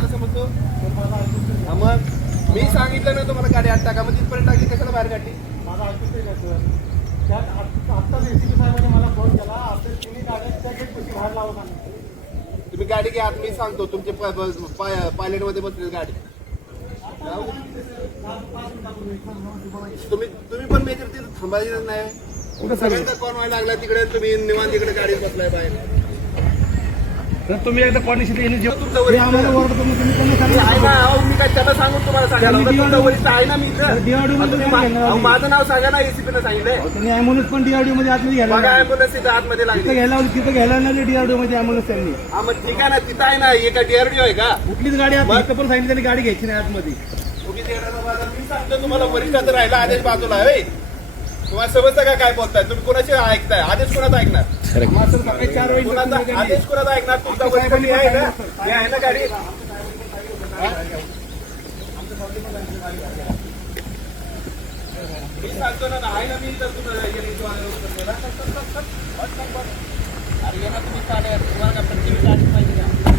कसं समजतो? हा मग मी सांगितलं ना तुम्हाला गाडी आत टाका, मग तिथपर्यंत टाकली कशाला बाहेर काढली? माझा ऐकूच नाही सर. त्यात आत्ताच एसीपी साहेबांनी मला फोन केला, आपल्या तिन्ही गाड्या त्या गेट कशी बाहेर लावत आम्ही. तुम्ही गाडी घ्या, मी सांगतो तुमचे पायलट मध्ये बसले गाडी. तुम्ही पण मेजर तिथे थांबायचं नाही. सगळ्यांचा कॉन व्हायला लागला तिकडे, तुम्ही निवांत तिकडे गाडीत बसलाय बाहेर. तर तुम्ही एकदा कॉर्डिनेशन यांनी तुमचं वरिष्ठ आहे ना, अहो, मी काय त्याला सांगून तुम्हाला सांगायला होतं, तुमचं वरिष्ठ आहे ना मी इथं. माझं नाव सांगा ना, एसीपीनं सांगितलंय. त्यांनी अँब्युलन्स पण डीआरडीओ मध्ये आतमध्ये घ्यायला बघा ऍम्ब्युलन्स तिथं आतमध्ये लागली. तिथं घ्यायला नाही डीआरडीओ मध्ये अँब्युलन्स त्यांनी. हा मग ठीक आहे ना, तिथं आहे ना, एका डीआरडीओ आहे का? कुठलीच गाडी आत इथं पण सांगितलं त्यांनी गाडी घ्यायची नाही आतमध्ये. मी सांगतो तुम्हाला, वरिष्ठाचं राहिला आदेश बाजूला आहे. तुम्हाला समजतं का काय बोलताय? तुम्ही कोणाचे ऐकताय? आदेश कोणाचा ऐकणार? कोणाचा आदेश कोणाचा ऐकणार? तुमचा वरिष्ठ मी आहे ना, मी आहे ना गाडी. मी सांगतो ना, आहे ना मी, तर तुम्हाला अरे ये ना तुम्ही चालेल, तुम्हाला का प्रत्येक गाडी पाहिजे का?